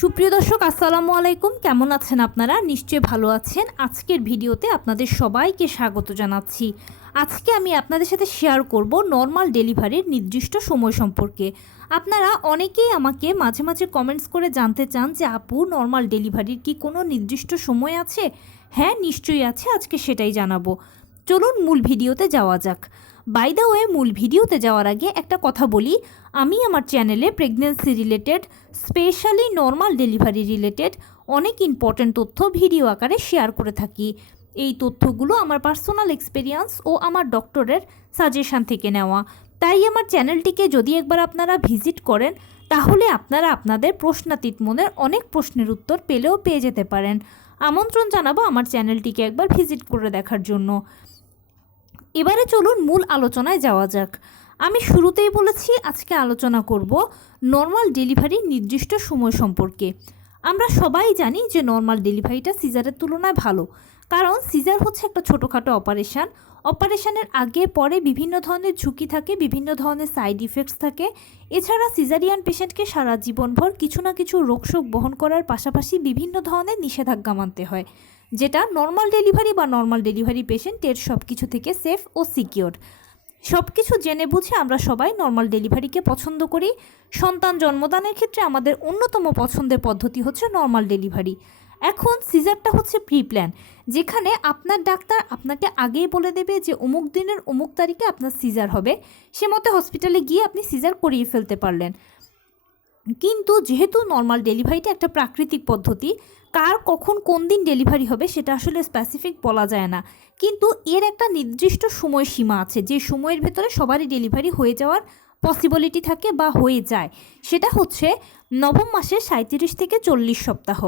সুপ্রিয় দর্শক আসসালামু আলাইকুম। কেমন আছেন আপনারা? নিশ্চয়ই ভালো আছেন। আজকের ভিডিওতে আপনাদের সবাইকে স্বাগত জানাচ্ছি। আজকে আমি আপনাদের সাথে শেয়ার করব নর্মাল ডেলিভারির নির্দিষ্ট সময় সম্পর্কে। আপনারা অনেকেই আমাকে মাঝে মাঝে কমেন্টস করে জানতে চান যে আপু, নর্মাল ডেলিভারির কি কোনো নির্দিষ্ট সময় আছে? হ্যাঁ, নিশ্চয়ই আছে। আজকে সেটাই জানাবো। চলুন মূল ভিডিওতে যাওয়া যাক। বাই দ্য ওয়ে, মূল ভিডিওতে যাওয়ার আগে একটা কথা বলি, আমি আমার চ্যানেলে pregnancy related, specially normal delivery related অনেক ইম্পর্ট্যান্ট তথ্য ভিডিও আকারে শেয়ার করে থাকি। এই তথ্যগুলো আমার পার্সোনাল এক্সপিরিয়েন্স ও আমার ডক্টরের সাজেশান থেকে নেওয়া। তাই আমার চ্যানেলটিকে যদি একবার আপনারা ভিজিট করেন, তাহলে আপনারা আপনাদের প্রশ্নাতীত মনের অনেক প্রশ্নের উত্তর পেয়ে যেতে পারেন। আমন্ত্রণ জানাবো আমার চ্যানেলটিকে একবার ভিজিট করে দেখার জন্য। এবারে চলুন মূল আলোচনায় যাওয়া যাক। আমি শুরুতেই বলেছি আজকে আলোচনা করব নর্মাল ডেলিভারির নির্দিষ্ট সময় সম্পর্কে। আমরা সবাই জানি যে নর্মাল ডেলিভারিটা সিজারের তুলনায় ভালো, কারণ সিজার হচ্ছে একটা ছোটোখাটো অপারেশনের আগে পরে বিভিন্ন ধরনের ঝুঁকি থাকে, বিভিন্ন ধরনের সাইড ইফেক্টস থাকে। এছাড়া সিজারিয়ান পেশেন্টকে সারা জীবনভর কিছু না কিছু রোগশোক বহন করার পাশাপাশি বিভিন্ন ধরনের নিষেধাজ্ঞা মানতে হয়, যেটা নর্মাল ডেলিভারি পেশেন্ট এর সব কিছু থেকে সেফ ও সিকিওর। সব কিছু জেনে বুঝে আমরা সবাই নর্মাল ডেলিভারিকে পছন্দ করি। সন্তান জন্মদানের ক্ষেত্রে আমাদের অন্যতম পছন্দের পদ্ধতি হচ্ছে নর্মাল ডেলিভারি। এখন সিজারটা হচ্ছে প্রি প্ল্যান, যেখানে আপনার ডাক্তার আপনাকে আগেই বলে দেবে যে অমুক দিনের অমুক তারিখে আপনার সিজার হবে, সে মতে হসপিটালে গিয়ে আপনি সিজার করিয়ে ফেলতে পারলেন। কিন্তু যেহেতু নর্মাল ডেলিভারিটা একটা প্রাকৃতিক পদ্ধতি, কার কখন কোন দিন ডেলিভারি হবে সেটা আসলে স্পেসিফিক বলা যায় না, কিন্তু এর একটা নির্দিষ্ট সময়সীমা আছে যে সময়ের ভেতরে সবারই ডেলিভারি হয়ে যাওয়ার পসিবিলিটি থাকে বা হয়ে যায়। সেটা হচ্ছে নবম মাসের 37 থেকে 40 সপ্তাহ।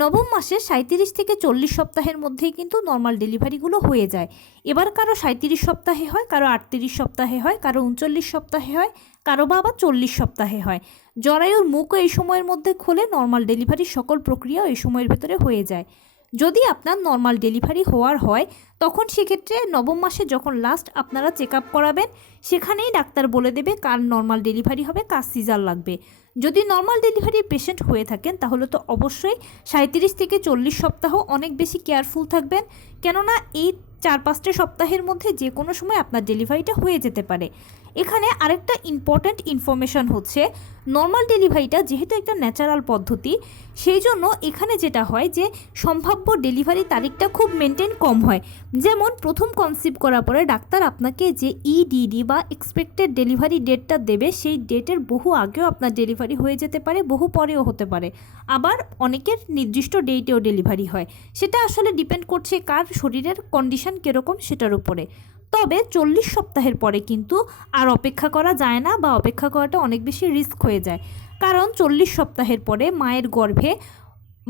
নবম মাসের 37 থেকে 40 সপ্তাহের মধ্যেই কিন্তু নর্মাল ডেলিভারিগুলো হয়ে যায়। এবার কারো 37 সপ্তাহে হয়, কারো 38 সপ্তাহে হয়, কারো 39 সপ্তাহে হয়, কারো বা আবার 40 সপ্তাহে হয়। জরায়ুর মুখও এই সময়ের মধ্যে খোলে, নর্মাল ডেলিভারির সকল প্রক্রিয়াও এই সময়ের ভেতরে হয়ে যায়। যদি আপনার নর্মাল ডেলিভারি হওয়ার হয়, তখন সেক্ষেত্রে নবম মাসে যখন লাস্ট আপনারা চেক আপ করাবেন, সেখানেই ডাক্তার বলে দেবে কার নর্মাল ডেলিভারি হবে, কার সিজার লাগবে। যদি নর্মাল ডেলিভারির পেশেন্ট হয়ে থাকেন, তাহলে তো অবশ্যই 37 থেকে 40 সপ্তাহ অনেক বেশি কেয়ারফুল থাকবেন, কেননা এই 4-5টা সপ্তাহের মধ্যে যে কোনো সময় আপনার ডেলিভারিটা হয়ে যেতে পারে। এখানে আরেকটা ইম্পর্ট্যান্ট ইনফরমেশন হচ্ছে, নর্মাল ডেলিভারিটা যেহেতু একটা ন্যাচারাল পদ্ধতি, সেই জন্য এখানে যেটা হয় যে সম্ভাব্য ডেলিভারি তারিখটা খুব মেনটেন কম হয়। যেমন প্রথম কনসিভ করার পরে ডাক্তার আপনাকে যে ইডিডি বা এক্সপেক্টেড ডেলিভারি ডেটটা দেবে, সেই ডেটের বহু আগেও আপনার ডেলিভারি হয়ে যেতে পারে, বহু পরেও হতে পারে। আবার অনেকের নির্দিষ্ট ডেটেও ডেলিভারি হয়। সেটা আসলে ডিপেন্ড করছে কার শরীরের কন্ডিশন কীরকম সেটার উপরে। তবে 40 সপ্তাহের পরে কিন্তু আর অপেক্ষা করা যায় না, বা অপেক্ষা করাটা অনেক বেশি রিস্ক হয়ে যায়। কারণ 40 সপ্তাহের পরে মায়ের গর্ভে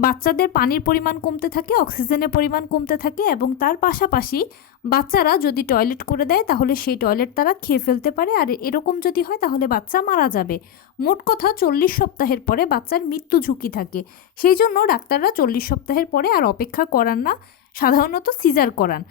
বাচ্চাদের পানির পরিমাণ কমতে থাকে, অক্সিজেনের পরিমাণ কমতে থাকে, এবং তার পাশাপাশি বাচ্চারা যদি টয়লেট করে দেয় তাহলে সেই টয়লেট তারা খেয়ে ফেলতে পারে, আর এরকম যদি হয় তাহলে বাচ্চা মারা যাবে। মোট কথা 40 সপ্তাহের পরে বাচ্চার মৃত্যু ঝুঁকি থাকে। সেই জন্য ডাক্তাররা 40 সপ্তাহের পরে আর অপেক্ষা করান না, সাধারণত সিজার করান।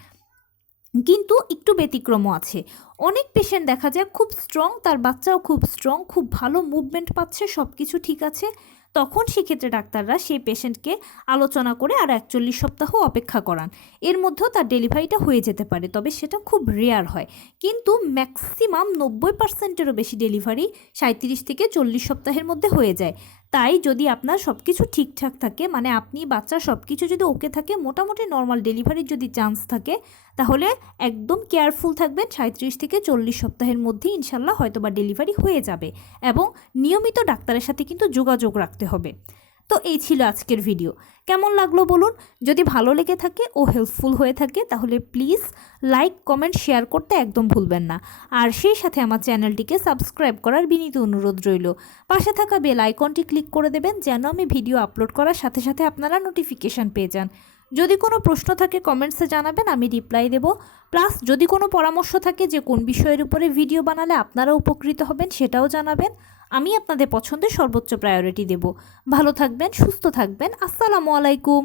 কিন্তু একটু ব্যতিক্রমও আছে। অনেক পেশেন্ট দেখা যায় খুব স্ট্রং, তার বাচ্চাও খুব স্ট্রং, খুব ভালো মুভমেন্ট পাচ্ছে, সব কিছু ঠিক আছে, তখন সেক্ষেত্রে ডাক্তাররা সেই পেশেন্টকে আলোচনা করে আর 41 সপ্তাহ অপেক্ষা করান। এর মধ্যেও তার ডেলিভারিটা হয়ে যেতে পারে, তবে সেটা খুব রেয়ার হয়। কিন্তু ম্যাক্সিমাম 90%-এরও বেশি ডেলিভারি 37 থেকে 40 সপ্তাহের মধ্যে হয়ে যায়। তাই যদি আপনার সব কিছু ঠিকঠাক থাকে, মানে আপনি বাচ্চা সব কিছু যদি ওকে থাকে, মোটামুটি নর্মাল ডেলিভারির যদি চান্স থাকে, তাহলে একদম কেয়ারফুল থাকবেন। 37 থেকে 40 সপ্তাহের মধ্যে ইনশাল্লাহ হয়তো বা ডেলিভারি হয়ে যাবে, এবং নিয়মিত ডাক্তারের সাথে কিন্তু যোগাযোগ রাখতে হবে। তো এই ছিল আজকের ভিডিও। কেমন লাগলো বলুন? যদি ভালো লেগে থাকে ও হেল্পফুল হয়ে থাকে, তাহলে প্লিজ লাইক, কমেন্ট, শেয়ার করতে একদম ভুলবেন না। আর সেই সাথে আমার চ্যানেলটিকে সাবস্ক্রাইব করার বিনীত অনুরোধ রইল। পাশে থাকা বেল আইকনটি ক্লিক করে দেবেন, যেন আমি ভিডিও আপলোড করার সাথে সাথে আপনারা নোটিফিকেশান পেয়ে যান। যদি কোনো প্রশ্ন থাকে কমেন্টসে জানাবেন, আমি রিপ্লাই দেব। প্লাস যদি কোনো পরামর্শ থাকে যে কোন বিষয়ের উপরে ভিডিও বানালে আপনারা উপকৃত হবেন, সেটাও জানাবেন। আমি আপনাদের পছন্দের সর্বোচ্চ প্রায়োরিটি দেব। ভালো থাকবেন, সুস্থ থাকবেন। আসসালামু আলাইকুম।